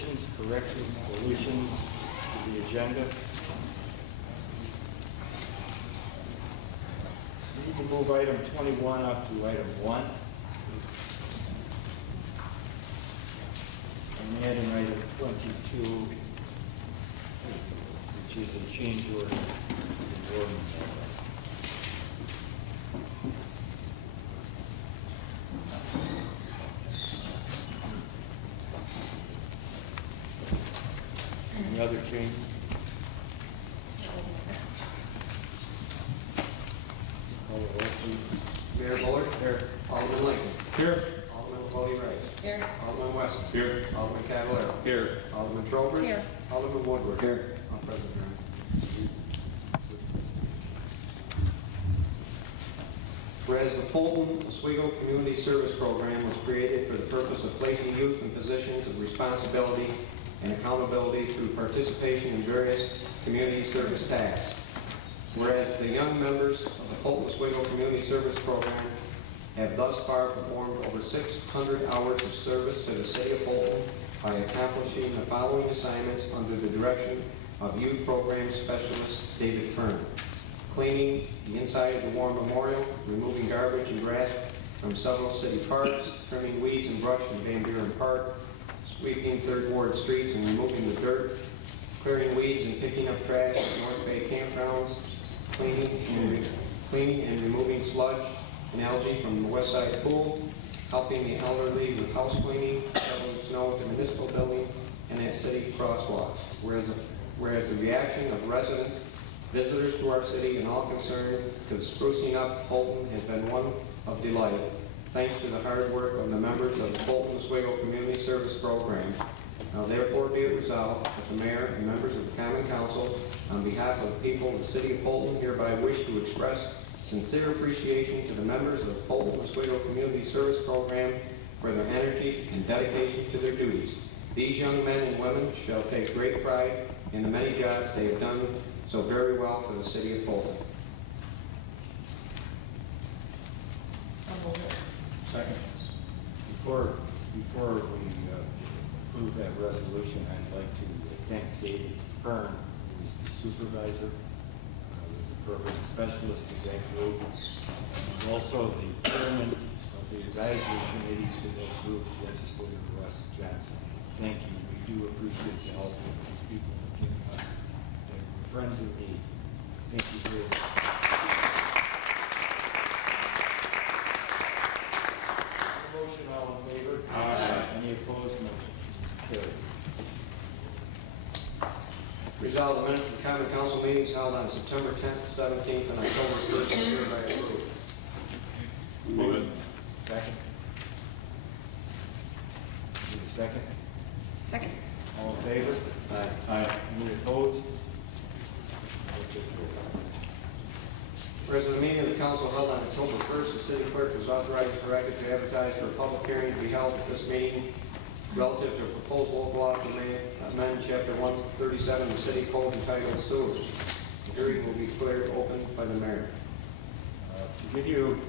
additions, corrections, deletions to the agenda? We need to move item 21 up to item 1. And adding item 22, which is a change order to the ordinance. Any other changes? Call the roll, please. Mayor Bullard. Here. Alderman Lincoln. Here. Alderman Bodie Rice. Here. Alderman Wesson. Here. Alderman Cavallaro. Here. Alderman Trowbridge. Here. Alderman Woodward. Here. All present, Your Honor. Whereas the Fulton Oswego Community Service Program was created for the purpose of placing youth in positions of responsibility and accountability through participation in various community service tasks. Whereas the young members of the Fulton Oswego Community Service Program have thus far performed over 600 hours of service to the city of Fulton by accomplishing the following assignments under the direction of Youth Program Specialist David Fern: cleaning the inside of the War Memorial, removing garbage and grass from several city parks, trimming weeds and brush in Van Buren Park, sweeping Third Ward streets and removing the dirt, clearing weeds and picking up trash at North Bay campgrounds, cleaning and removing sludge and algae from the West Side Pool, helping the elderly with house cleaning, shoveling snow at the municipal building and at city crosswalks. Whereas the reaction of residents, visitors to our city, and all concerned to the sprucing up Fulton has been one of delight, thanks to the hard work of the members of the Fulton Oswego Community Service Program. Now therefore be it resolved that the mayor and members of the Common Council, on behalf of the people of the city of Fulton, hereby wish to express sincere appreciation to the members of the Fulton Oswego Community Service Program for their energy and dedication to their duties. These young men and women shall take great pride in the many jobs they have done so very well for the city of Fulton. Second. Before we approve that resolution, I'd like to thank David Fern, who is the supervisor, the program specialist of that group, and also the chairman of the advisory committee to that group, Legislator Russ Johnson. Thank you. We do appreciate the help of these people have given us. They're friends in need. Thank you very much. Motion, all in favor? Aye. Any opposed? Motion carried. Resolved, the minutes of the Common Council meetings held on September 10th, 17th, and October 1st are hereby approved. Move it. Second. Need a second? Second. All in favor? Aye. Aye. Any opposed? Motion carried. Whereas at a meeting of the council held on October 1st, the city clerk was authorized and directed to advertise for a public hearing to be held at this meeting relative to a proposed local law to amend Chapter 137 of the City Code entitled Sewers. The hearing will be declared open by the mayor. To give you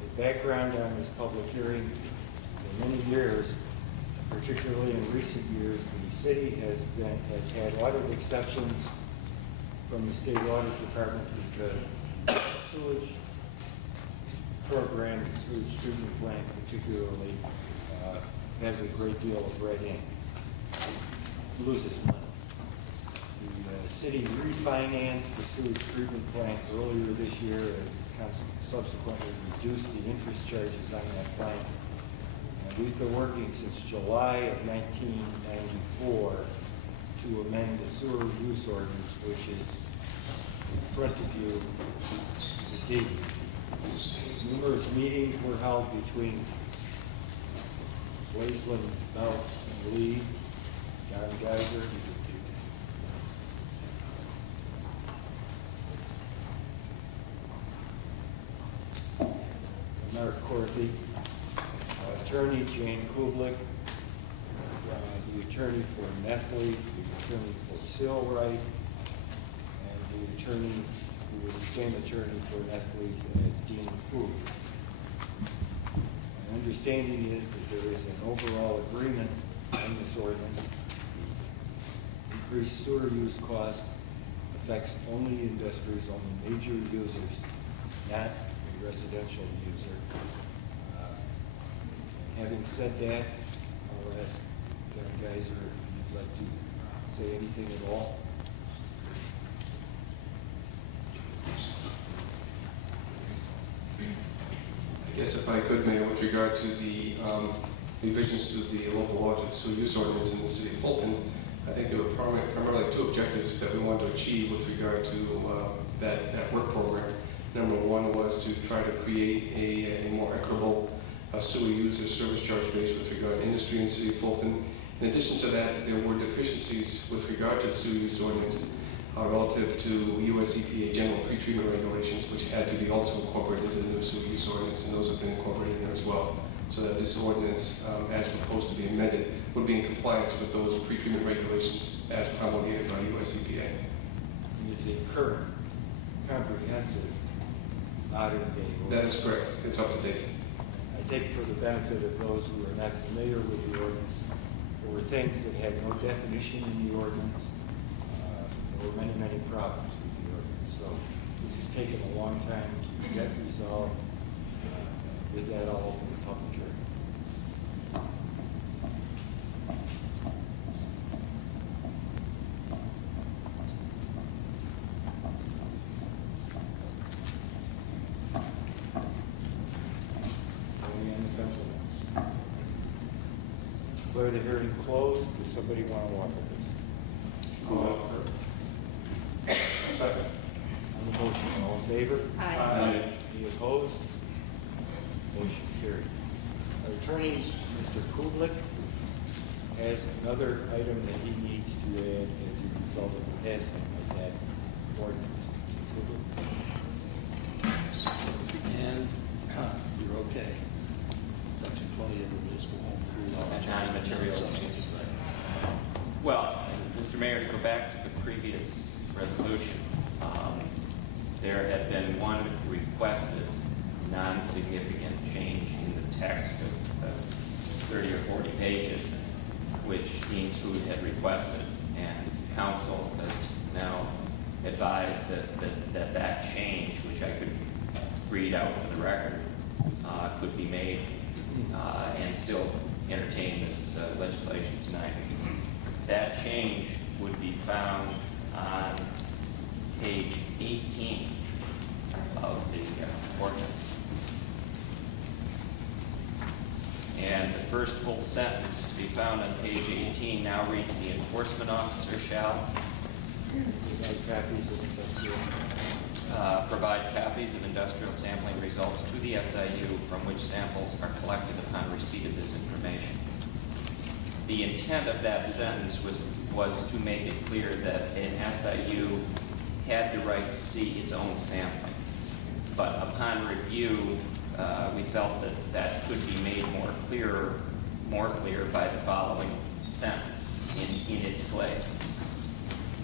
the background on this public hearing, for many years, particularly in recent years, the city has had audit exceptions from the state audit department because the sewage program, the sewage treatment plant particularly, has a great deal of red ink. It loses money. The city refinanced the sewage treatment plant earlier this year and subsequently reduced the interest charges on that plant. And we've been working since July of 1994 to amend the sewer use ordinance, which is in front of you this evening. Numerous meetings were held between Wasteland, Belt, and Lee, John Geiger, Mark Corthy, attorney Jane Kublik, the attorney for Nestle, the attorney for Silwright, and the attorney who was the same attorney for Nestle's as Dean Food. My understanding is that there is an overall agreement on this ordinance, increased sewer use cost affects only industries, only major users, not a residential user. Having said that, I'll ask Kevin Geiser if you'd like to say anything at all. I guess if I could, Mayor, with regard to the revisions to the local law to the sewer use ordinance in the city of Fulton, I think there were primarily two objectives that we wanted to achieve with regard to that work program. Number one was to try to create a more equitable sewer user service charge base with regard to industry in the city of Fulton. In addition to that, there were deficiencies with regard to the sewer use ordinance relative to US EPA general pretreatment regulations, which had to be also incorporated into the new sewer use ordinance, and those have been incorporated in there as well, so that this ordinance, as proposed to be amended, would be in compliance with those pretreatment regulations as promulgated by US EPA. And it's a current, comprehensive, modern day. That is correct. It's up to date. I think for the benefit of those who are not familiar with the ordinance, there were things that had no definition in the ordinance. There were many, many problems with the ordinance. So this has taken a long time to get resolved. With that, I'll open the public hearing. Any on the pencil ones? Declare the hearing closed. Does somebody want to offer this? Second. On the motion, all in favor? Aye. Any opposed? Motion carried. Our attorney, Mr. Kublik, has another item that he needs to add as a result of the passing of that ordinance. Mr. Kublik? And you're okay. Section 20 of the municipal home rule. And non-material. Well, Mr. Mayor, to go back to the previous resolution, there had been one requested non-significant change in the text of 30 or 40 pages, which Dean's Food had requested, and council has now advised that change, which I could read out for the record, could be made and still entertain this legislation tonight. That change would be found on page 18 of the ordinance. And the first full sentence to be found on page 18 now reads, "The enforcement officer shall provide copies of industrial sampling results to the SIU from which samples are collected upon receipt of this information." The intent of that sentence was to make it clear that an SIU had the right to see its own sampling. But upon review, we felt that could be made more clear by the following sentence in its place.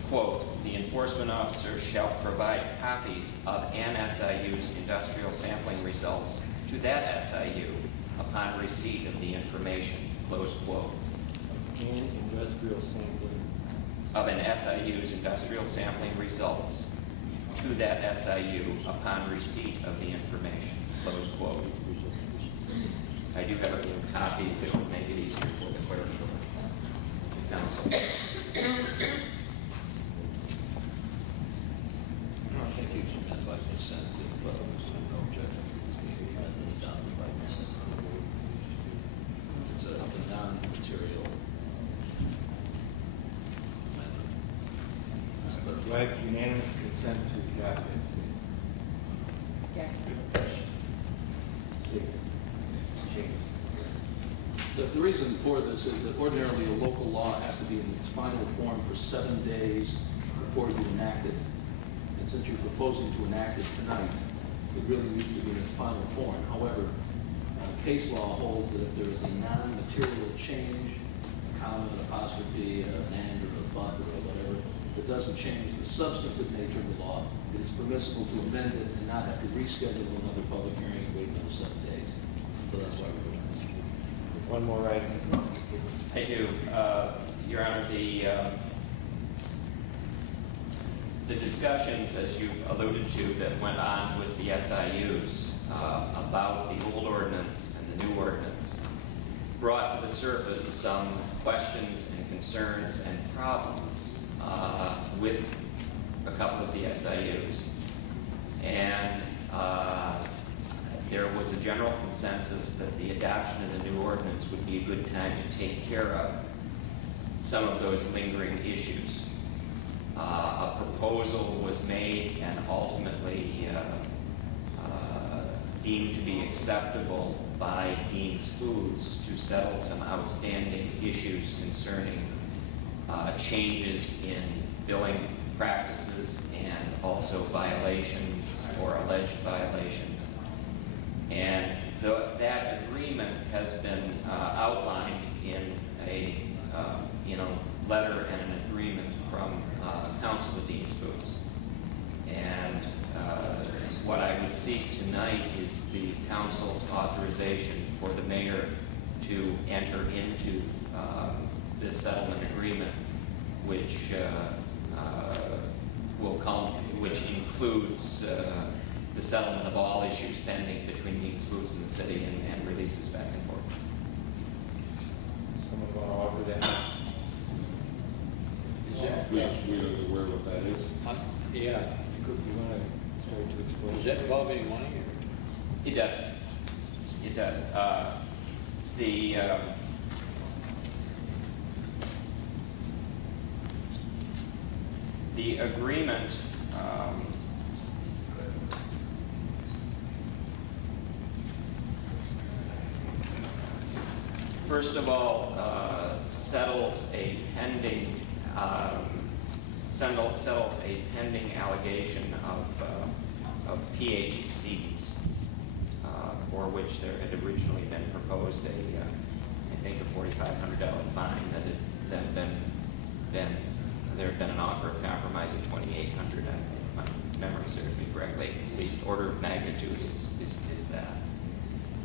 Quote, "The enforcement officer shall provide copies of an SIU's industrial sampling results to that SIU upon receipt of the information." Close quote. And industrial sampling. Of an SIU's industrial sampling results to that SIU upon receipt of the information. Close quote. I do have a copy if it would make it easier for the clerk or the council. I think you should have by consent if there's no objection. Adopted by consent. It's a non-material amendment. Do I have unanimous consent to adopt it? Yes. The reason for this is that ordinarily a local law has to be in its final form for 7 days before you enact it. And since you're proposing to enact it tonight, it really needs to be in its final form. However, case law holds that if there is a non-material change, a comma, an apostrophe, an and, or a but, or whatever, that doesn't change the substantive nature of the law, it is permissible to amend it and not have to reschedule another public hearing and wait another 7 days. So that's why we're doing this. One more item. I do. Your Honor, the discussions, as you've alluded to, that went on with the SIUs about the old ordinance and the new ordinance brought to the surface some questions and concerns and problems with a couple of the SIUs. And there was a general consensus that the adoption of the new ordinance would be a good time to take care of some of those lingering issues. A proposal was made and ultimately deemed to be acceptable by Dean's Foods to settle some outstanding issues concerning changes in billing practices and also violations or alleged violations. And that agreement has been outlined in a letter and an agreement from Council of Dean's Foods. And what I would seek tonight is the council's authorization for the mayor to enter into this settlement agreement, which which includes the settlement of all issues pending between Dean's Foods and the city and releases back and forth. Someone want to offer that? Is that, We don't aware what that is. yeah, You want to start to explain? does that involve any money? Or? It does. It does. The agreement first of all settles a pending allegation of pH exceeds, for which there had originally been proposed I think a $4,500 fine that had then there had been an offer of compromise of $2,800. If my memory serves me correctly, at least order of magnitude is that.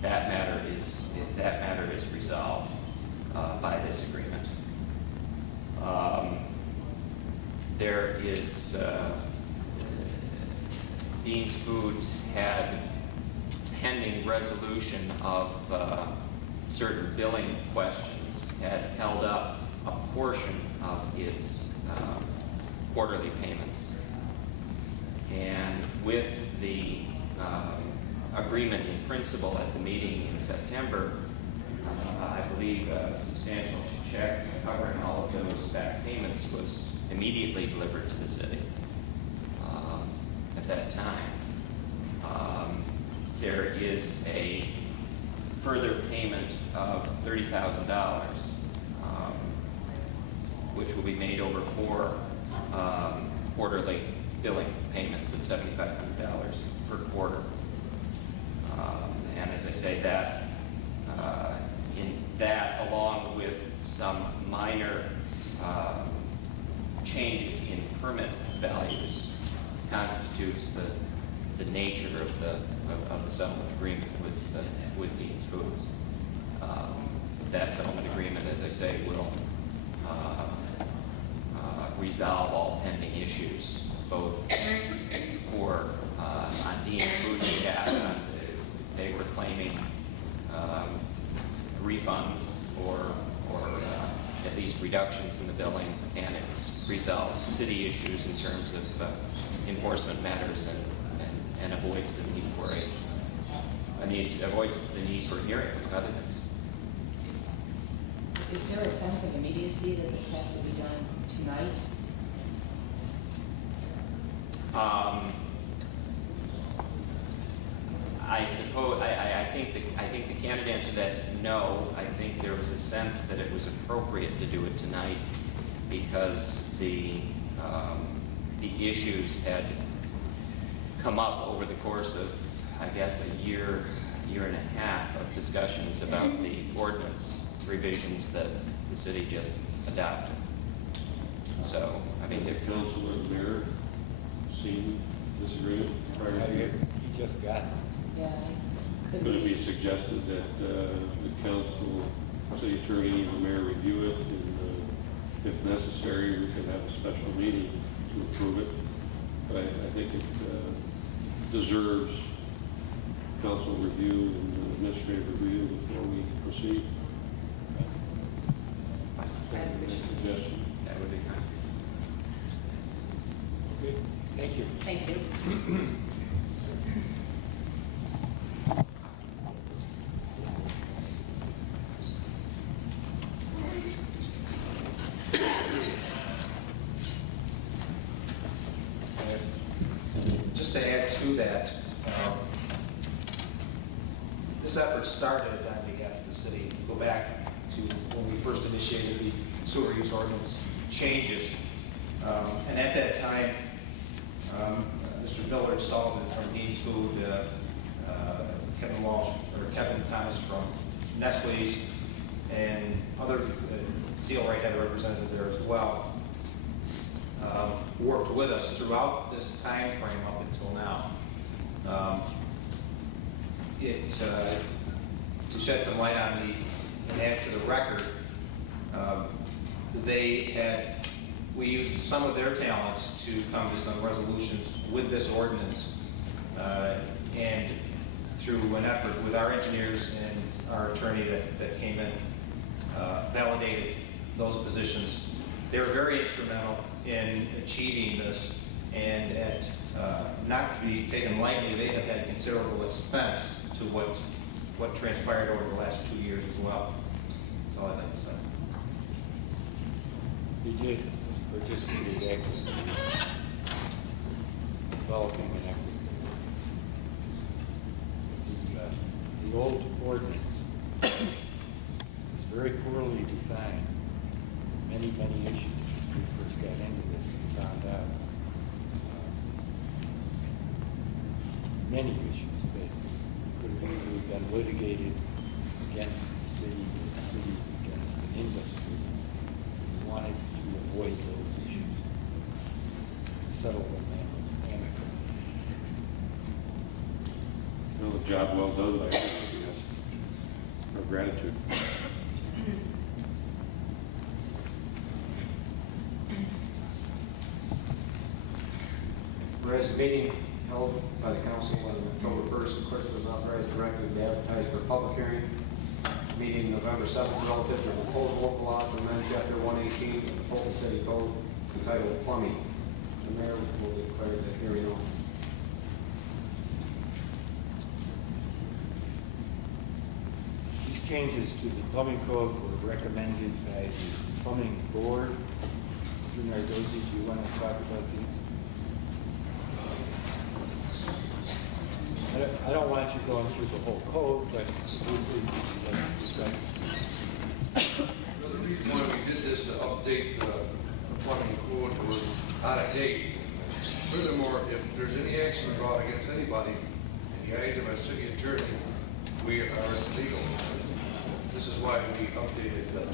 That matter is resolved by this agreement. There is Dean's Foods had pending resolution of certain billing questions, had held up a portion of its quarterly payments. And with the agreement in principle at the meeting in September, I believe a substantial check covering all of those back payments was immediately delivered to the city at that time. There is a further payment of $30,000, which will be made over 4 quarterly billing payments at $7,500 per quarter. And as I say, that along with some minor changes in permit values constitutes the nature of the settlement agreement with Dean's Foods. That settlement agreement, as I say, will resolve all pending issues, both for on Dean's Foods behalf. They were claiming refunds or at least reductions in the billing, and it resolves city issues in terms of enforcement matters and avoids the need for avoids the need for hearing of other things. Is there a sense of immediacy that this has to be done tonight? I suppose I think the candid answer to that is no. I think there was a sense that it was appropriate to do it tonight because the issues had come up over the course of, I guess, a year and a half of discussions about the ordinance revisions that the city just adopted. So, I mean, The council and mayor seen this agreement prior to He just got it. Yeah, could Could it we? be suggested that the council, city attorney, and the mayor review it, and if necessary, we could have a special meeting to approve it? But I think it deserves council review and administrative review before we proceed. Suggestion. That would be kind. Okay, thank you. Thank you. Just to add to that, this effort started on behalf of the city. Go back to when we first initiated the sewer use ordinance changes. And at that time, Mr. Millard Sullivan from Dean's Food, Kevin Walsh, or Kevin Thomas from Nestle's, and other, Seal Wright had a representative there as well, worked with us throughout this time frame up until now. To shed some light on and add to the record, we used some of their talents to come to some resolutions with this ordinance, and through an effort with our engineers and our attorney that came in, validated those positions. They were very instrumental in achieving this, and not to be taken lightly, they have had considerable expense to what transpired over the last 2 years as well. That's all I'd like to say. You did participate actively in developing an equity. The old ordinance was very poorly defined. Many issues when we first got into this and found out. Many issues that could have easily been litigated against the city against the industry. We wanted to avoid those issues, settle them amicably. Well, a job well done by everybody, yes. Our gratitude. Whereas the meeting held by the council on October 1st, the clerk was authorized directly to advertise for public hearing. Meeting November 7th relative to the proposed local law to amend Chapter 118 of the Fulton City Code entitled Plumbing. The mayor will declare the hearing open. These changes to the plumbing code were recommended by the plumbing board. Mr. Nardozzi, do you want to talk about these? I don't want you going through the whole code, but briefly, Well, the reason why we did this to update the plumbing code was out of date. Furthermore, if there's any action brought against anybody, in the eyes of our city attorney, we are illegal. This is why we updated the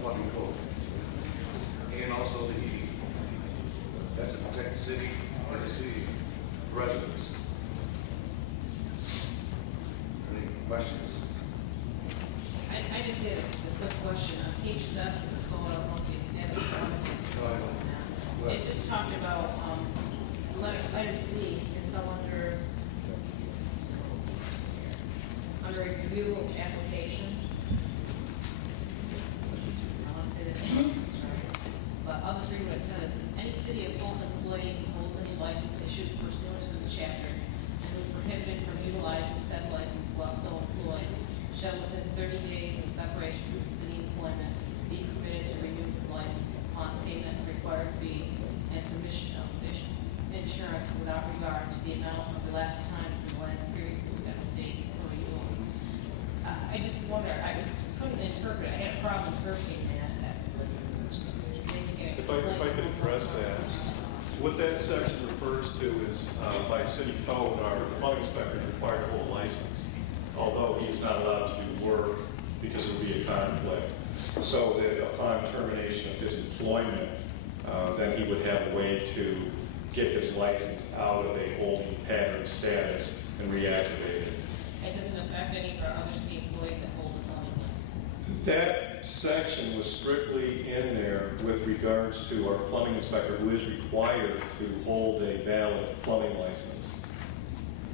plumbing code. And also the heating. That's to protect the city and the city residents. Any questions? I just had just a quick question. On page 7 of the code, I don't know if you have it. It just talked about, item C, it fell under review application. I want to say that, sorry. But I'll just read what it says. It says, any city of Fulton employee who holds any license issued pursuant to this chapter and was prohibited from utilizing said license while so employed shall within 30 days of separation from the city employment be permitted to renew his license upon payment of required fee and submission of insurance without regard to the amount of elapsed time from the last previously scheduled date for renewal. I just wonder, I couldn't interpret, I had a problem interpreting that. If I could address that, what that section refers to is, by city code, our plumbing inspector is required to hold a license, although he is not allowed to do work because it would be a conflict. So that upon termination of his employment, then he would have a way to get his license out of a holding pattern status and reactivate it. It doesn't affect any of our other city employees that hold a plumbing license. That section was strictly in there with regards to our plumbing inspector, who is required to hold a valid plumbing license.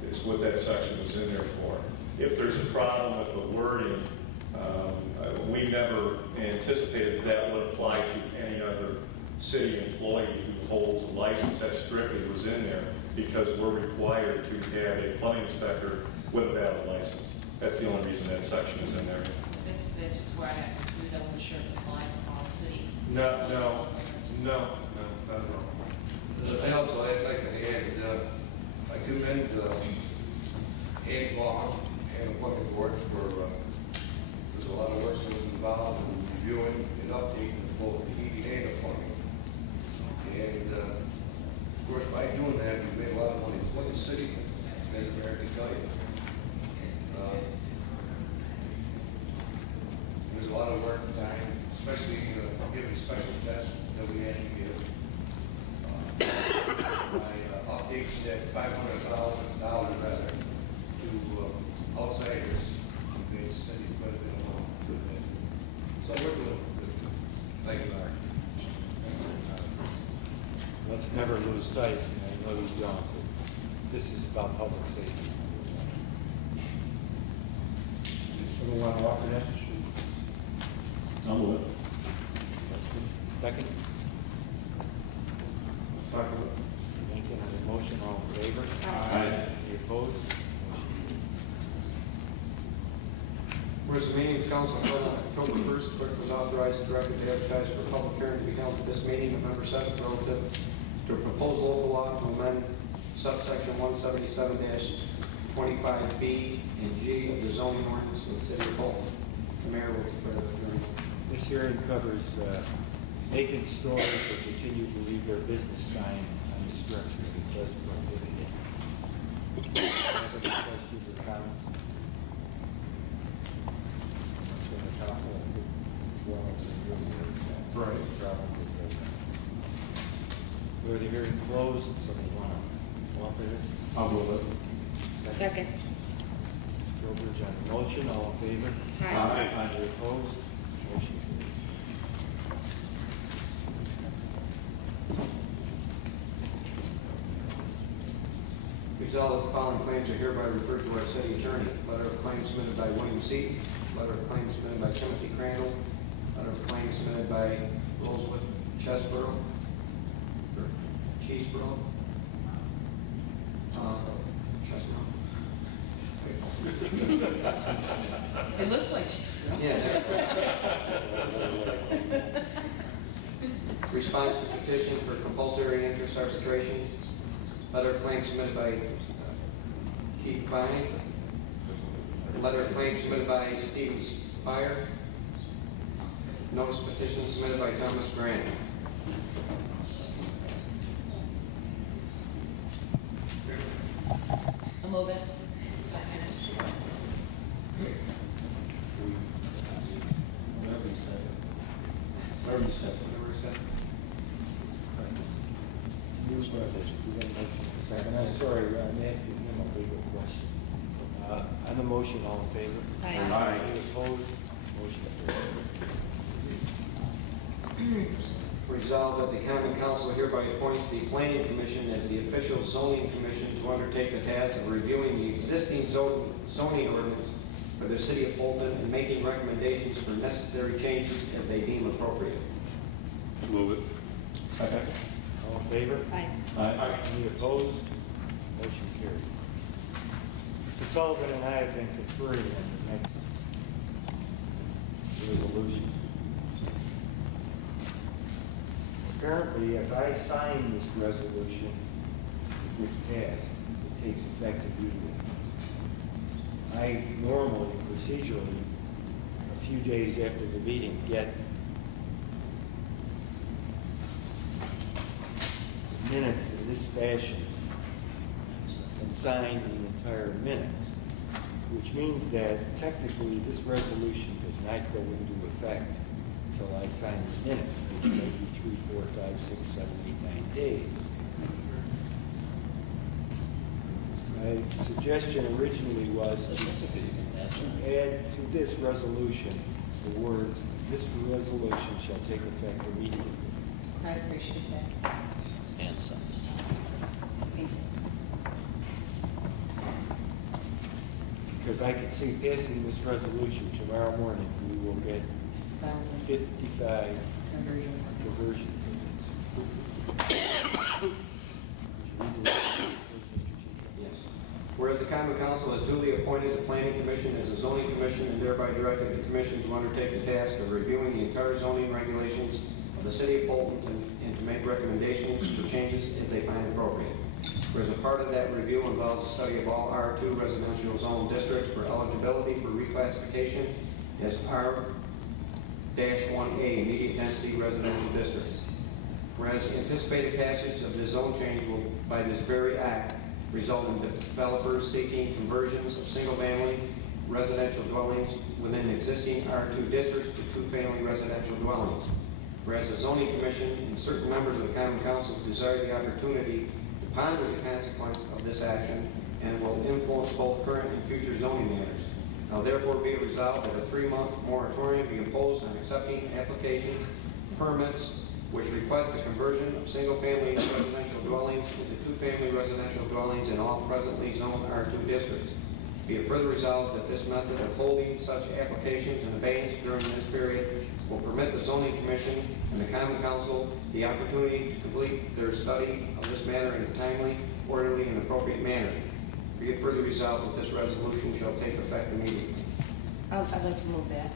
Is what that section was in there for. If there's a problem with the wording, we never anticipated that would apply to any other city employee who holds a license. That strictly was in there because we're required to have a plumbing inspector with a valid license. That's the only reason that section is in there. That's just where I got confused. I wasn't sure if it applied to all city. No, not at all. I also, I'd like to add, I commend Ed Law and the Plumbing Board for, there's a lot of work that was involved in reviewing and updating both the heating and the plumbing. And, of course, by doing that, we made a lot of money for the city, as Mayor can tell you. There's a lot of work and time, especially given special tests that we had to give. I updated that $500,000 rather to outsiders made the city quite a bit of money. So we're doing good. Thank you, Larry. Let's never lose sight, and I know you don't, but this is about public safety. Someone want to offer that? I'll move it. Second? Second. Lincoln has a motion, all in favor? Aye. Any opposed? Whereas the meeting of council held on October 1st, clerk was authorized and directed to advertise for a public hearing to be held at this meeting November 7th relative to a proposed local law to amend subsection 177-25B and G of the zoning ordinance in the city of Fulton. The mayor will declare the hearing. This hearing covers vacant stores that continue to leave their business sign on the structure that does prohibit it. Have any questions or comments? From the council? Right. With the hearing closed, somebody want to offer this? I'll move it. Second. Strobridge on the motion, all in favor? Aye. Any opposed? Motion carries. Resolved that the following claims are hereby referred to our city attorney. Letter of claim submitted by William C. Letter of claim submitted by Timothy Crandall. Letter of claim submitted by Rosewood Chesborough. Or Cheeseborough. It looks like cheese. Yeah. Response to petition for compulsory interest arbitration. Letter of claim submitted by Keith Viney. Letter of claim submitted by Stephen Spire. Notice petition submitted by Thomas Grant. I'll move it. Whatever you said. News revision, we got a motion in a second. I'm sorry, I'm asking him a legal question. On the motion, all in favor? Aye. Any opposed? Motion carries. Resolved that the common council hereby appoints the planning commission as the official zoning commission to undertake the task of reviewing the existing zoning ordinance for the city of Fulton and making recommendations for necessary changes as they deem appropriate. Move it. Second. All in favor? Aye. Aye. Any opposed? Motion carried. Mr. Sullivan and I have been conferring on the next resolution. Apparently, if I sign this resolution, if it's passed, it takes effect immediately. I normally, procedurally, a few days after the meeting, get minutes in this fashion and sign the entire minutes, which means that technically this resolution does not go into effect until I sign the minutes, which may be 3, 4, 5, 6, 7, 8, 9 days. My suggestion originally was to add to this resolution the words, "This resolution shall take effect immediately." I appreciate that. Because I could see passing this resolution tomorrow morning, we will get 6,000 55 conversion. diversion permits. Yes. Whereas the Common Council has duly appointed the Planning Commission as a zoning commission and thereby directed the commission to undertake the task of reviewing the entire zoning regulations of the city of Fulton and to make recommendations for changes as they find appropriate. Whereas a part of that review involves a study of all R2 residential zone districts for eligibility for reclassification as R-1A immediate density residential district. Whereas the anticipated passage of the zone change will, by this very act, result in developers seeking conversions of single-family residential dwellings within existing R2 districts to two-family residential dwellings. Whereas the zoning commission and certain members of the Common Council desire the opportunity to ponder the consequence of this action and it will influence both current and future zoning matters. Now therefore be it resolved that a 3-month moratorium be imposed on accepting applications, permits, which request the conversion of single-family residential dwellings into two-family residential dwellings in all presently zoned R2 districts. Be it further resolved that this method of holding such applications in abeyance during this period will permit the zoning commission and the Common Council the opportunity to complete their study of this matter in a timely, orderly, and appropriate manner. Be it further resolved that this resolution shall take effect immediately. I'd like to move that.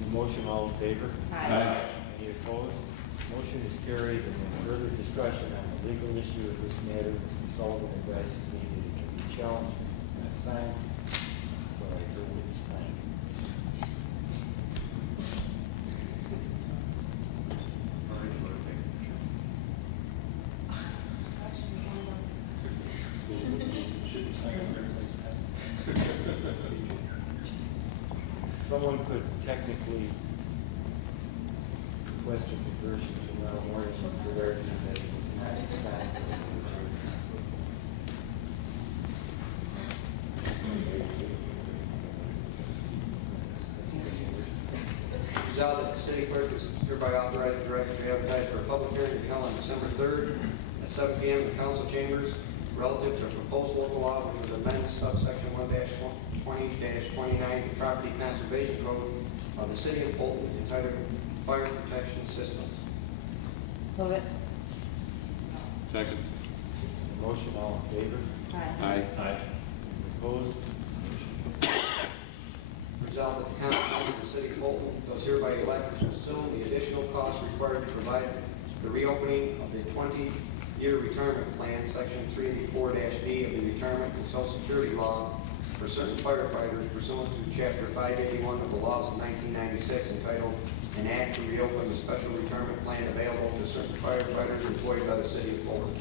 The motion, all in favor? Aye. Any opposed? Motion is carried, and when further discussion on the legal issue of this matter, Mr. Sullivan advises me that it can be challenged if it's not signed, so I herewith sign. Someone could technically question conversion tomorrow morning with regard to that it was not signed. Resolved that the city clerk is hereby authorized and directed to advertise for a public hearing to be held on December 3rd at 7 p.m. in the council chambers relative to a proposed local law which would amend subsection 1-20-29 of the Property Conservation Code of the city of Fulton entitled Fire Protection Systems. Move it. Second. Motion, all in favor? Aye. Aye. Opposed? Resolved that the council of the city of Fulton does hereby elect to assume the additional costs required to provide the reopening of the 20-year retirement plan, section 384-D of the Retirement and Social Security Law for certain firefighters pursuant to chapter 581 of the laws of 1996 entitled An Act to Reopen the Special Retirement Plan Available to Certain Firefighters Employed by the City of Fulton.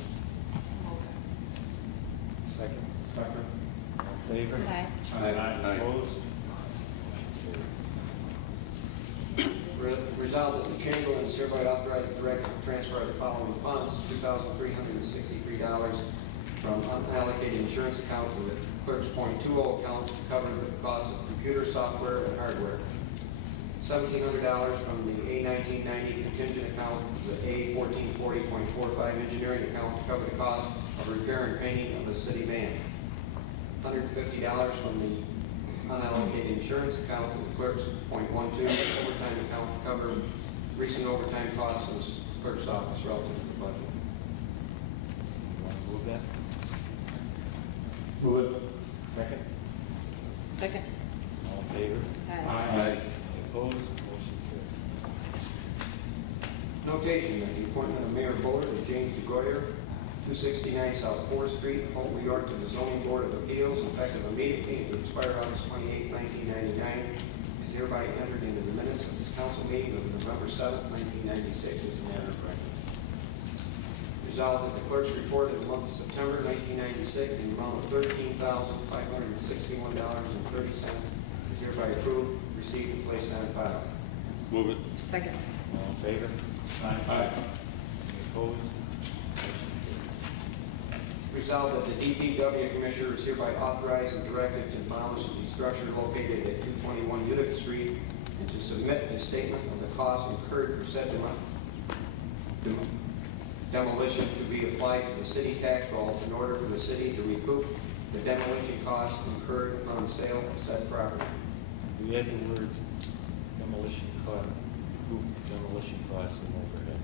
Second. Second. All in favor? Aye. Aye. Opposed? Resolved that the Chamberlain is hereby authorized and directed to transfer the following funds, $2,363 from unallocated insurance account to the clerk's .20 account to cover the cost of computer software and hardware. $1,700 from the A1990 contingent account to the A1440.45 engineering account to cover the cost of repair and painting of the city van. $150 from the unallocated insurance account to the clerk's .12 overtime account to cover recent overtime costs in the clerk's office relative to the budget. You want to move that? Move it. Second. Second. All in favor? Aye. Any opposed? Motion carried. Notation that the appointment of Mayor Bullard and James DeGoyer, 269 South 4th Street, Fulton, New York, to the Zoning Board of Appeals, effective immediately and to expire August 28, 1999, is hereby entered into the minutes of this council meeting of November 7, 1996, as a matter of record. Resolved that the clerk's report of the month of September 1996 in the amount of $13,561.30 is hereby approved, received, and placed on file. Move it. Second. All in favor? Aye. Any opposed? Resolved that the DPW Commissioner is hereby authorized and directed to demolish the structure located at 221 Utica Street and to submit a statement of the costs incurred for said demolition to be applied to the city tax roll in order for the city to recoup the demolition costs incurred on sale of said property. We add the words demolition cost, demolition costs and overhead.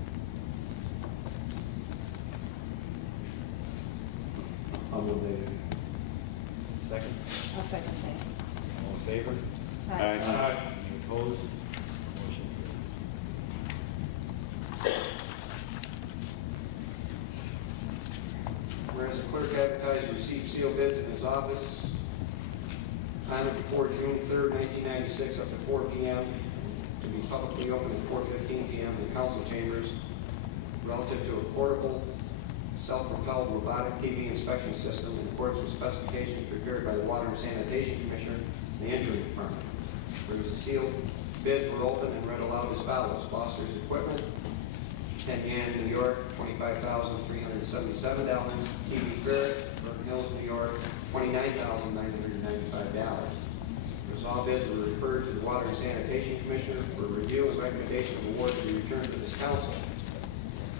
I'll move that. Second? I'll second that. All in favor? Aye. Any opposed? Motion carries. Whereas the clerk advertised received sealed bids in his office on or before June 3rd, 1996, up to 4 p.m., to be publicly open at 4:15 p.m. in council chambers relative to a portable, self-propelled robotic TV inspection system in accordance with specifications prepared by the Water and Sanitation Commissioner and the Engineering Department. Whereas the sealed bids were open and read aloud as follows: Foster's Equipment, 10 Yan, New York, $25,377. TV Ferret, Burton Hills, New York, $29,995. Whereas all bids were referred to the Water and Sanitation Commissioner for review and recommendation of award to be returned to this council.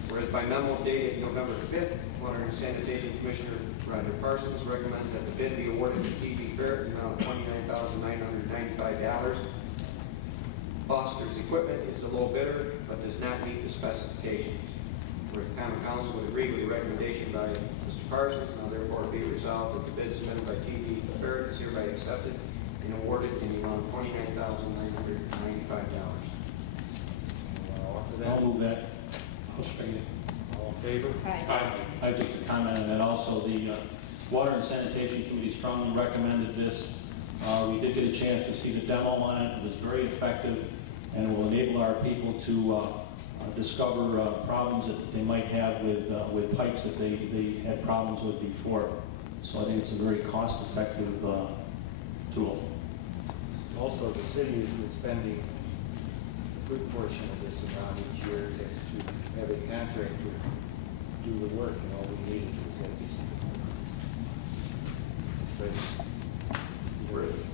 Whereas by memo dated November 5th, Water and Sanitation Commissioner Roger Parsons recommends that the bid be awarded to TV Ferret in the amount of $29,995. Foster's Equipment is the low bidder, but does not meet the specifications. Whereas the common council would agree with the recommendation by Mr. Parsons, now therefore be resolved that the bid submitted by TV Ferret is hereby accepted and awarded in the amount of $29,995. I'll move that. I'll second it. All in favor? Aye. I have just a comment on that also. The Water and Sanitation Committee strongly recommended this. We did get a chance to see the demo on it. It was very effective and will enable our people to discover problems that they might have with pipes that they had problems with before. So I think it's a very cost-effective tool. Also, the city has been spending a good portion of this amount each year to have a contractor do the work, and all we needed was that piece of equipment.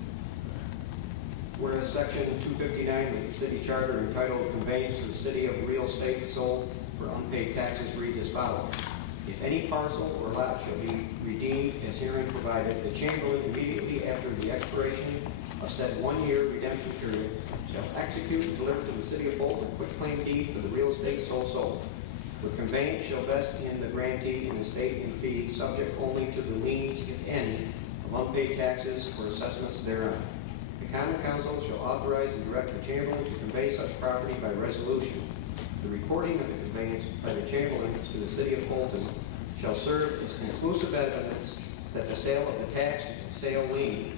Whereas Section 259 of the city charter entitled Conveyance to the City of Real Estate Sold for Unpaid Taxes reads as follows: If any parcel or lot shall be redeemed as herein provided, the Chamberlain immediately after the expiration of said 1-year redemption period shall execute and deliver to the city of Fulton a quitclaim deed for the real estate so sold. The conveyance shall vest in the grantee an estate in fee, subject only to the liens, if any, of unpaid taxes or assessments thereon. The Common Council shall authorize and direct the Chamberlain to convey such property by resolution. The recording of the conveyance by the Chamberlain to the city of Fulton shall serve as conclusive evidence that the sale of the tax and sale lien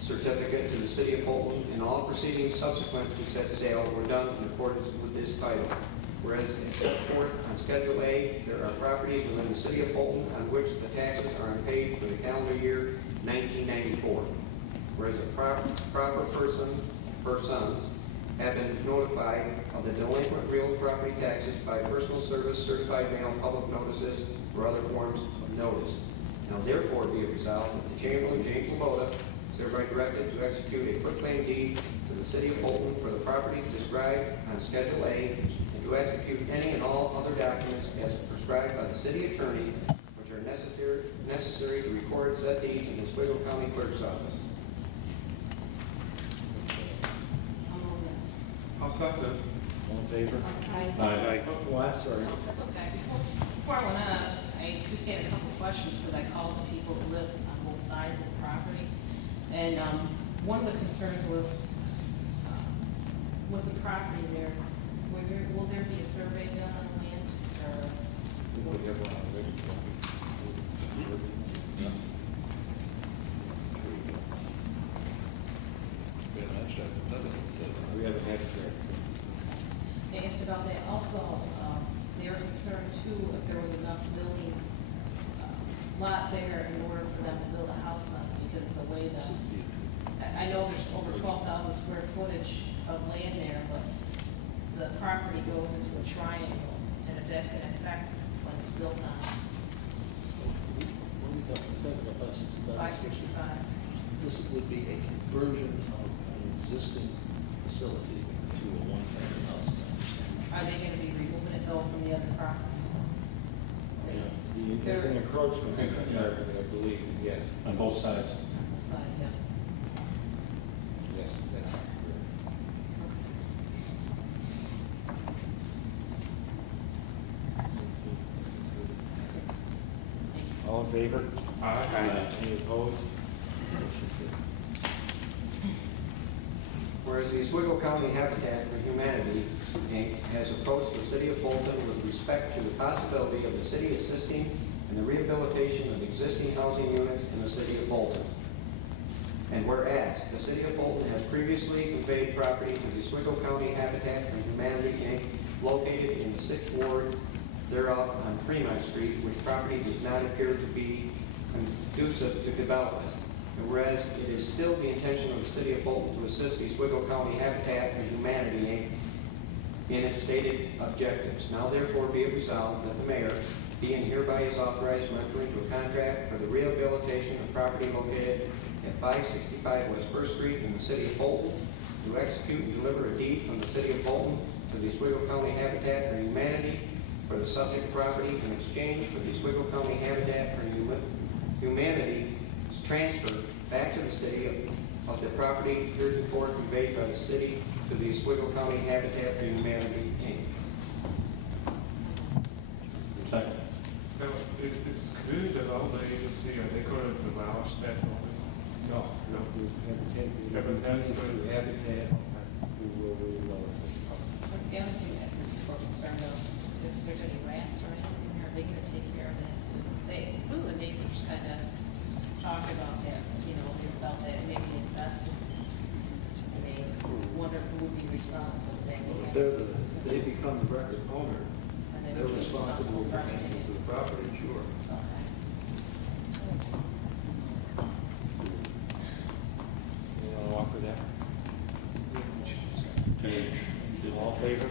certificate to the city of Fulton and all proceedings subsequent to said sale were done in accordance with this title. Whereas, as set forth on Schedule A, there are properties within the city of Fulton on which the taxes are unpaid for the calendar year 1994. Whereas a proper persons have been notified of the delinquent real property taxes by personal service, certified mail, public notices, or other forms of notice. Now therefore be it resolved that the Chamberlain James Lamotta is hereby directed to execute a quitclaim deed to the city of Fulton for the properties described on Schedule A and to execute any and all other documents as prescribed by the city attorney which are necessary to record said deeds in the Oswego County Clerk's Office. I'll move that. I'll second it. All in favor? Aye. Oh, I'm sorry. No, that's okay. Before I went on, I just had a couple of questions because I called the people who live on both sides of the property. And one of the concerns was with the property there, will there be a survey done on the land? Or We have one already. Yeah. We have an extra. they asked about that. Also, they are concerned too if there was enough building lot there in order for them to build a house on it because of the way I know there's over 12,000 square footage of land there, but the property goes into a triangle, and if that's going to affect when it's built on. 565. This would be a conversion of an existing facility to a one-family house. Are they going to be removing it though from the other properties? There's an encroachment in the area, I believe, yes. On both sides. Besides, yeah. Yes, that's correct. All in favor? Aye. Any opposed? Motion carried. Whereas the Oswego County Habitat for Humanity, Inc. has approached the city of Fulton with respect to the possibility of the city assisting in the rehabilitation of existing housing units in the city of Fulton. And whereas the city of Fulton has previously conveyed property to the Oswego County Habitat for Humanity, Inc., located in the 6th Ward thereof on Fremont Street, which property does not appear to be conducive to development. And whereas it is still the intention of the city of Fulton to assist the Oswego County Habitat for Humanity, Inc. in its stated objectives. Now therefore be it resolved that the mayor be and hereby is authorized to enter into a contract for the rehabilitation of property located at 565 West First Street in the city of Fulton, to execute and deliver a deed from the city of Fulton to the Oswego County Habitat for Humanity for the subject property in exchange for the Oswego County Habitat for Humanity's transfer back to the city of the property heretofore conveyed by the city to the Oswego County Habitat for Humanity, Inc. Second. Now, is community development agency, are they going to demolish that building? No. No. Habitat's going to Habitat, who will reload it. The other thing that we're concerned of is if there's any rats or anything, are they going to take care of that too? The neighbors kind of talked about that, you know, they felt that it may be invested. And they wonder who would be responsible for that. They become the record owner. And they They're would be responsible for everything. maintenance of the property, sure. Okay. You want to offer that? All in favor?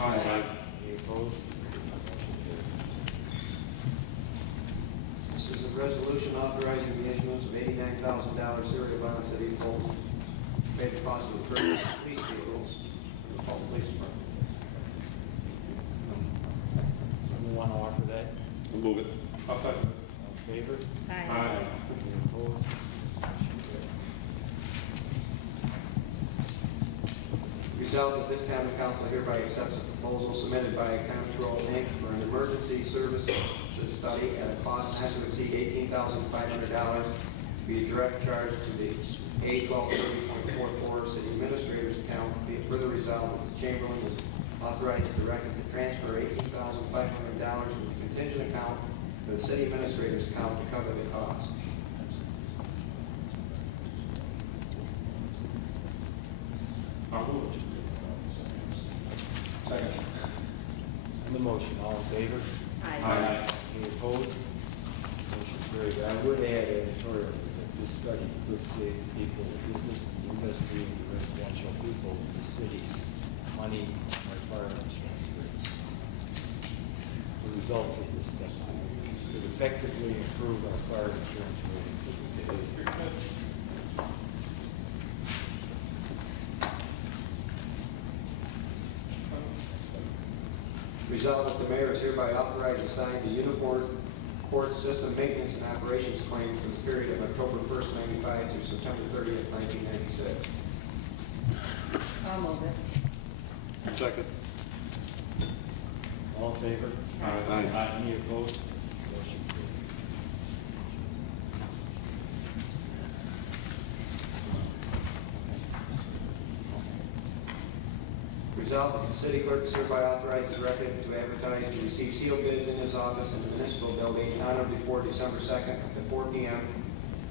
Aye. Any opposed? This is a resolution authorizing the issuance of $89,000 serial bond city of Fulton to pay the cost of the purchase of police vehicles for the Fulton Police Department. Someone want to offer that? We'll move it. I'll second it. All in favor? Aye. Any opposed? Resolved that this common council hereby accepts a proposal submitted by Control Inc. for an emergency services study at a cost not to exceed $18,500 to be a direct charge to the A1230.44 city administrator's account. Be it further resolved that the Chamberlain is authorized and directed to transfer $18,500 from the contingent account to the city administrator's account to cover the cost. I'll move it. Second. On the motion, all in favor? Aye. Any opposed? Motion carried. I would add editorial that this study could save people, business, industry, and residential people in the city money on their fire insurance rates. The results of this study could effectively improve our fire insurance rating. Resolved that the mayor is hereby authorized to sign the Uniform Court System Maintenance and Operations Claim for the period of October 1st, 95 through September 30th, 1996. I'll move it. Second. All in favor? Aye. Any opposed? Motion carried. Resolved that the city clerk is hereby authorized and directed to advertise to receive sealed bids in his office in the municipal building on or before December 2nd at 4 p.m.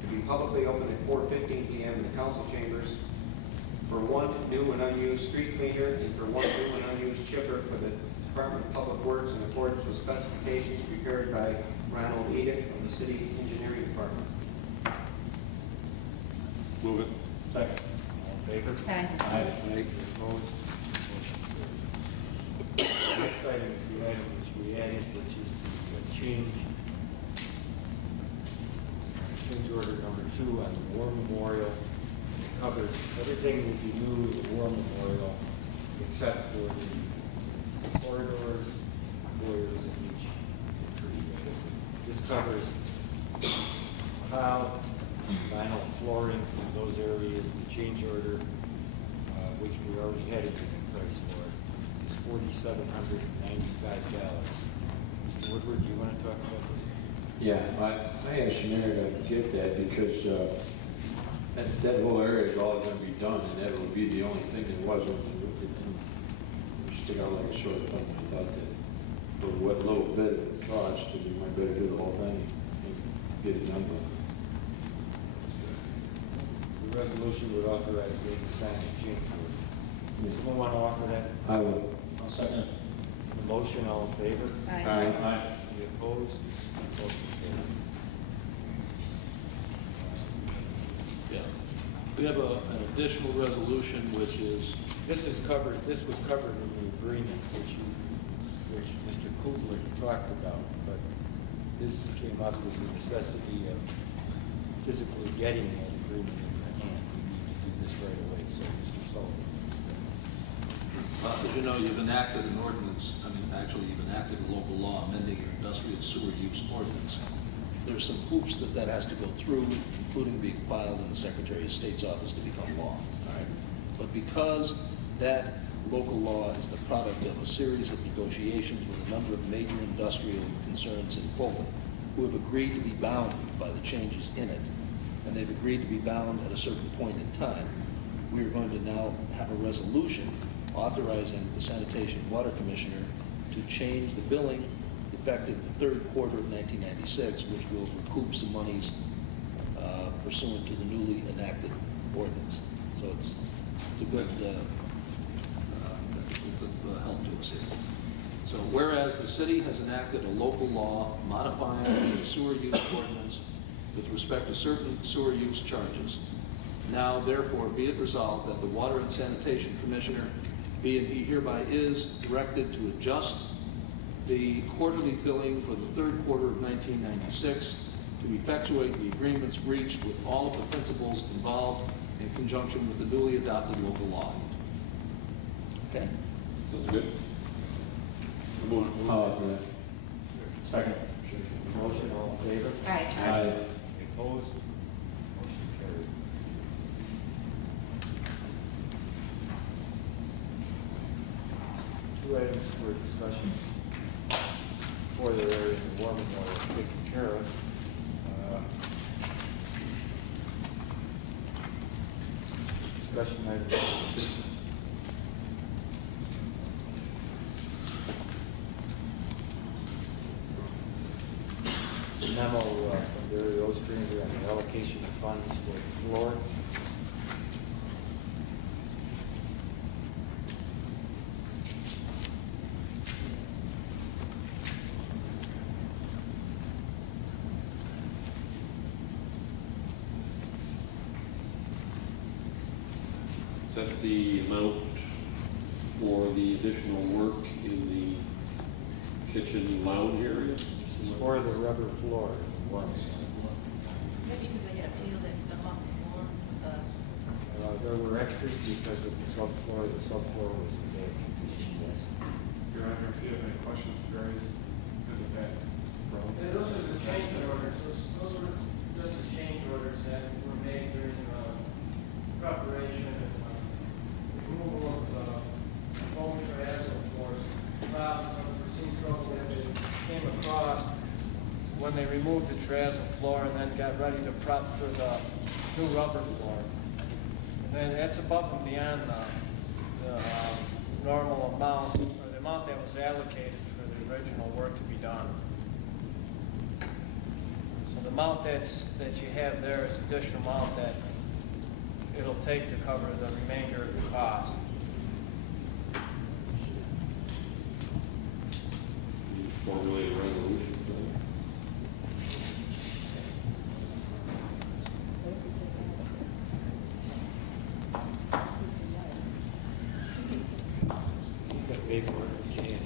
to be publicly open at 4:15 p.m. in the council chambers for one new and unused street cleaner and for one new and unused chipper for the Department of Public Works in accordance with specifications prepared by Ronald Edick of the City Engineering Department. Move it. Second. All in favor? Aye. Any opposed? Motion carried. The next item is the item which we added, which is the change order number 2 22 on the War Memorial. It covers everything that you knew of the War Memorial, except for the corridors, foyers, and each entry. This covers tile, vinyl flooring in those areas. The change order, which we already had a given price for, is $4,795. Mr. Woodward, do you want to talk about this? Yeah, I asked Mayor to get that because that whole area is all going to be done, and that would be the only thing that wasn't, it didn't stick out like a sore thumb. I thought that for what little bit it would cost, that we might better do the whole thing and get it done. The resolution would authorize me to sign the change order. Does someone want to offer that? I will. I'll second it. The motion, all in favor? Aye. Aye. Any opposed? Motion carried. Yeah. We have an additional resolution, which is, This was covered in the agreement which Mr. Kugler talked about, but this came up with the necessity of physically getting that agreement in your hand. We need to do this right away, so Mr. Sullivan. as you know, you've enacted an ordinance, actually you've enacted a local law amending your industrial sewer use ordinance. There's some hoops that has to go through, including being filed in the Secretary of State's office to become law, all right? But because that local law is the product of a series of negotiations with a number of major industrial concerns in Fulton, who have agreed to be bound by the changes in it, and they've agreed to be bound at a certain point in time, we are going to now have a resolution authorizing the Sanitation Water Commissioner to change the billing effective the third quarter of 1996, which will recoup some monies pursuant to the newly enacted ordinance. So it's a good, it's a help to us here. So whereas the city has enacted a local law modifying the sewer use ordinance with respect to certain sewer use charges, now therefore be it resolved that the Water and Sanitation Commissioner be and he hereby is directed to adjust the quarterly billing for the third quarter of 1996 to effectuate the agreements reached with all of the principals involved in conjunction with the newly adopted local law. Okay? Sounds good. Second. Motion, all in favor? Aye. Aye. Opposed? Motion carried. Two items for discussion. Before the area in the War Memorial taken care of. Discussion items. The memo from Barry Ostrander on the allocation of funds for the floor. Is that the amount for the additional work in the kitchen lounge area? This is for the rubber floor in the War Memorial. Is that because they had to peel that stuff off the floor with the... There were extras because of the subfloor. The subfloor was in bad condition. Your Honor, if you have any questions, Gary's good with that. Yeah, those are the change orders, those were just the change orders that were made during preparation and removal of foam terrazzo floors. Problems, unforeseen trouble that they came across when they removed the terrazzo floor and then got ready to prep for the new rubber floor. And that's above and beyond the normal amount, or the amount that was allocated for the original work to be done. So the amount that you have there is additional amount that it'll take to cover the remainder of the cost. Formulate a resolution for that. You got to pay for it. You can't.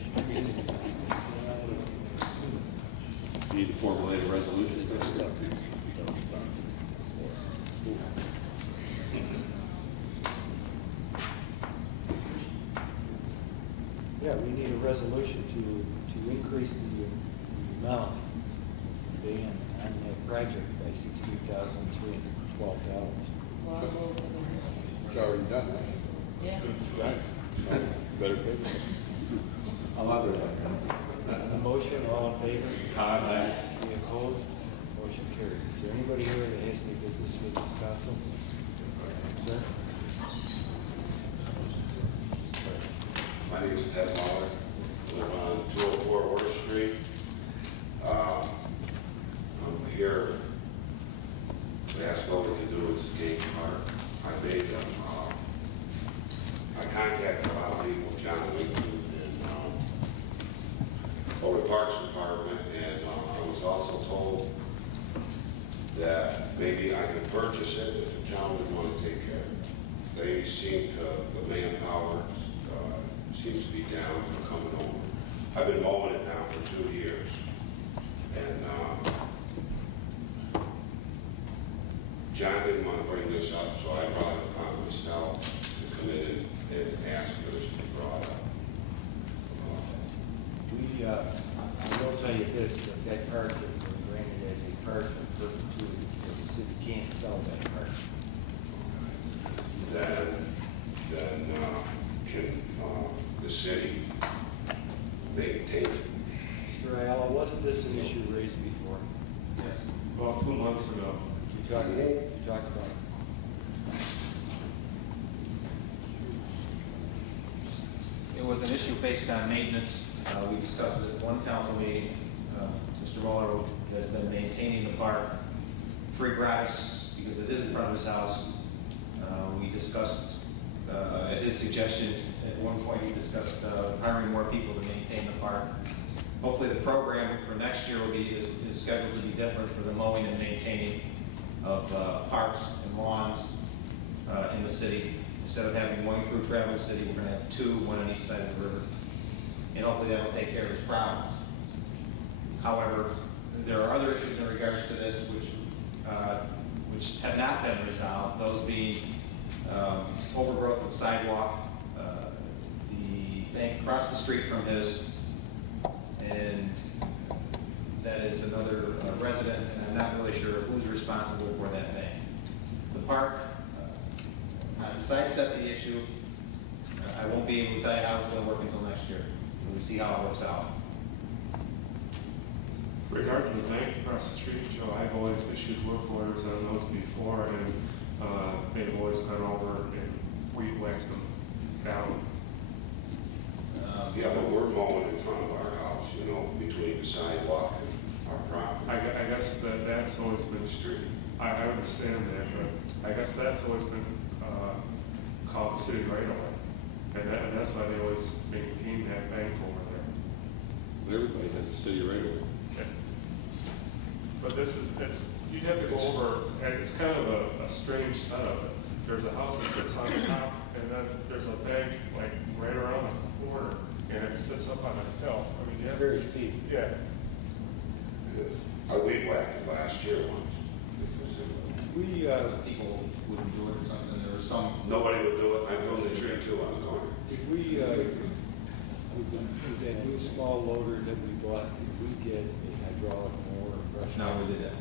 You need to formulate a resolution for that. resolution to increase the amount ban on that project by $16,312. Well, I'll move that we receive. It's already done. Yeah. Better pay. I'll have it. The motion, all in favor? Aye. Any opposed? Motion carries. Is there anybody here that has any business with this council? Sir? My name is Ted Mahler. I live on 204 Water Street. I'm here to ask what we can do with skate park. I made them, I contacted a lot of people, John Winkler and over the Parks Department, and I was also told that maybe I could purchase it if the town would want to take care of it. They seem to, the manpower seems to be down for coming over. I've been mowing it now for 2 years. And John didn't want to bring this up, so I brought it upon myself to come in and ask for this to be brought up. I will tell you this, that park that was granted as a park in perpetuity, so the city can't sell that park. Then can the city maintain it? Mr. Ayala, wasn't this an issue raised before? Yes. About 2 months ago. You talked about it? It was an issue based on maintenance. We discussed it at one council meeting. Mr. Mueller has been maintaining the park free gratis because it is in front of his house. We discussed, at his suggestion, at one point we discussed hiring more people to maintain the park. Hopefully the program for next year is scheduled to be different for the mowing and maintaining of parks and lawns in the city. Instead of having one crew travel the city, we're going to have two, one on each side of the river. And hopefully that will take care of its problems. However, there are other issues in regards to this which have not been resolved, those being overgrowth of the sidewalk, the bank across the street from his, and that is another resident, and I'm not really sure who's responsible for that bank. The park, to sidestep the issue, I won't be able to tell you how it's going to work until next year. When we see how it works out. Regarding the bank across the street, Joe, I've always issued work orders on those before, and they've always gone over and weed whacked them down. Yeah, but we're mowing in front of our house, you know, between the sidewalk and our property. I guess that's always been Street. I understand that, but I guess that's always been called the city right away. And that's why they always maintain that bank over there. Everybody has a city right away. Yeah. But you'd have to go over, and it's kind of a strange setup. There's a house that sits on the top, and then there's a bank like right around the corner, and it sits up on a hill. I mean, you have Very steep. Yeah. I weed whacked it last year once. We, People wouldn't do it or something. There was some. Nobody would do it. I pruned the tree too on the corner. did we, with that new small loader that we bought, did we get a hydraulic mower? brush No, we did that.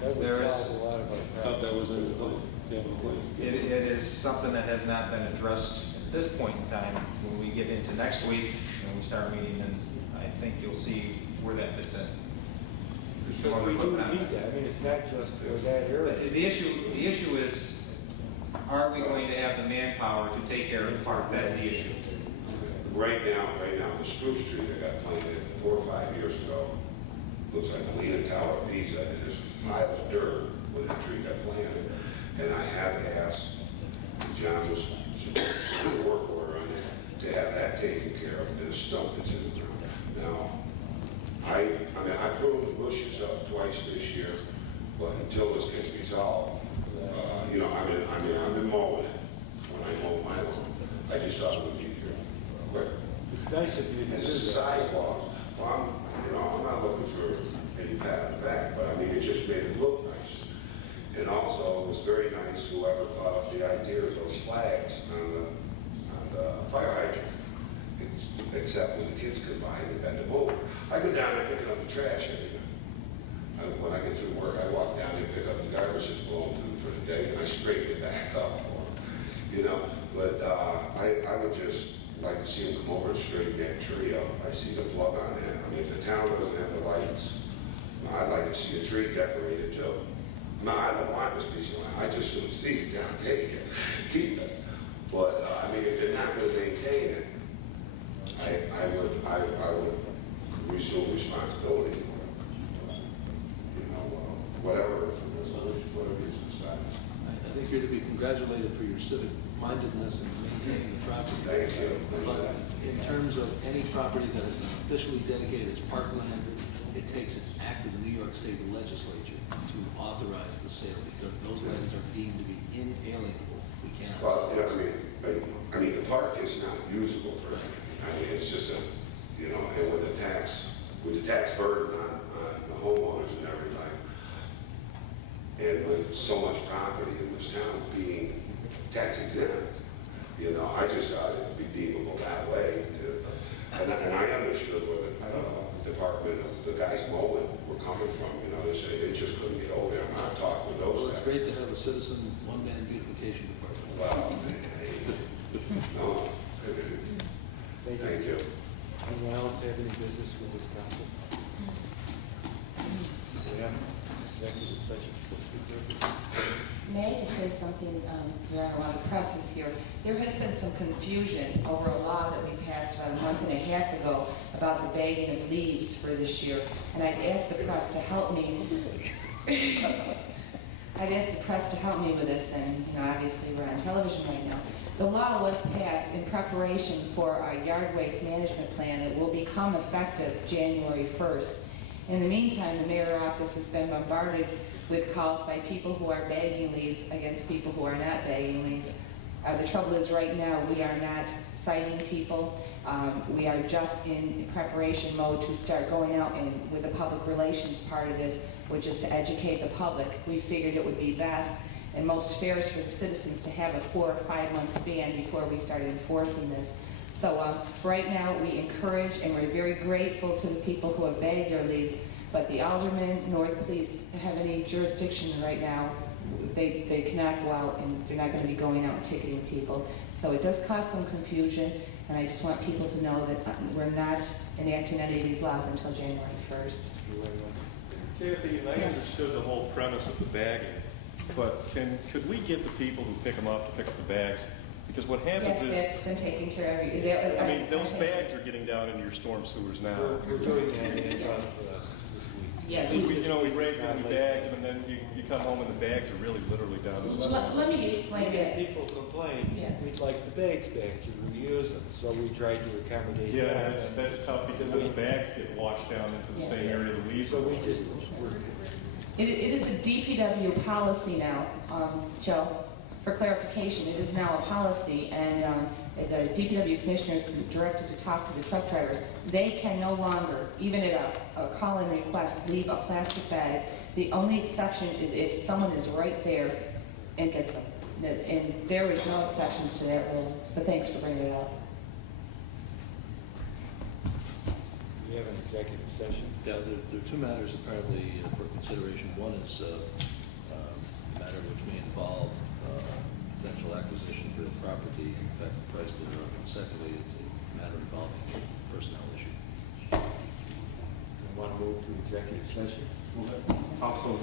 That would There is- solve a lot of our I thought that problems. was in the plan. Yeah, the plan. It is something that has not been addressed at this point in time. When we get into next week and we start meeting, then I think you'll see where that fits in. Because we do need that, I mean, it's not just for that area. The issue is, are we going to have the manpower to take care of the park? That's the issue. Right now, the spruce tree that got planted 4 or 5 years ago looks like a Leaning Tower of Pisa, and there's piles of dirt when that tree got planted. And I have asked, John was supposed to do a work order on it, to have that taken care of, and a stump that's in the ground. Now, I pruned the bushes up twice this year, but until this gets resolved, I've been mowing it when I mow my lawn. I just thought it would be quick. It's nice if you And do the that. sidewalk, well, I'm not looking for any pat on the back, but I mean, it just made it look nice. And also, it was very nice, whoever thought up the idea of those flags on the fire hydrant. The except when the kids come by and they bend them over. I go down there picking up the trash every night. When I get through work, I walk down there, pick up the garbage that's blown through for the day, and I scrape it back up for them, you know. But I would just like to see them come over and straighten that tree up. I see the plug on that. I mean, if the town doesn't have the lights, I'd like to see a tree decorated too. No, I don't want this piece of land. I just should see the town take it, keep it. But I mean, if they're not going to maintain it, I would resume responsibility for it. You know, whatever you decide. I think you're to be congratulated for your civic mindedness and maintaining the property. Thank you. But in terms of any property that is officially dedicated as parkland, it takes an act of the New York State Legislature to authorize the sale because those lands are deemed to be inalienable. We cannot Well, sell. yeah, I mean, the park is not usable for anything. I mean, it's just a, you know, and with the tax burden on the homeowners and everything, and with so much property in this town being tax exempt, you know, I just thought it would be deemable that way. And I understood where the department of the guys mowing were coming from. You know, they say they just couldn't get over there. I'm not talking with those Well, it's guys. great to have a citizen one-man beautification department. Well, no. Thank you. Anyone else have any business with this council? Yeah. Executive session. May I just say something, there aren't a lot of presses here. There has been some confusion over a law that we passed about a month and a half ago about the bagging of leaves for this year. And I'd asked the press to help me. I'd asked the press to help me with this, and you know, obviously we're on television right now. The law was passed in preparation for our yard waste management plan. It will become effective January 1st. In the meantime, the mayor's office has been bombarded with calls by people who are bagging leaves against people who are not bagging leaves. The trouble is right now we are not citing people. We are just in preparation mode to start going out and with the public relations part of this, which is to educate the public. We figured it would be best and most fair for the citizens to have a 4 or 5 month span before we start enforcing this. So right now we encourage and we're very grateful to the people who have bagged their leaves, but the aldermen nor the police have any jurisdiction right now. They cannot go out and they're not going to be going out and ticketing people. So it does cause some confusion, and I just want people to know that we're not enacting any of these laws until January 1st. Kathy, and I understood the whole premise of the bagging, but could we get the people who pick them up to pick up the bags? Because what happens Yes, is, that's been taken care of. I mean, those bags are getting down into your storm sewers now. We're doing that this week. Yes. We rake them, we bag them, and then you come home and the bags are really literally down to the storm. Let me explain We get that. people complain, Yes. we'd like the bags back to reuse them, so we tried to accommodate Yeah, that. that's tough because then the bags get washed down into the Yes. same area the leaves So are. we just, It is a DPW policy now, Joe. For clarification, it is now a policy, and the DPW commissioners have been directed to talk to the truck drivers. They can no longer, even at a call-in request, leave a plastic bag. The only exception is if someone is right there and gets them. And there is no exceptions to that rule, but thanks for bringing it up. we have an executive session. Yeah, there are two matters apparently for consideration. One is a matter which may involve potential acquisition of real property, in fact, the price thereof. And secondly, it's a matter involving a personnel issue. We want to move to executive session. Also,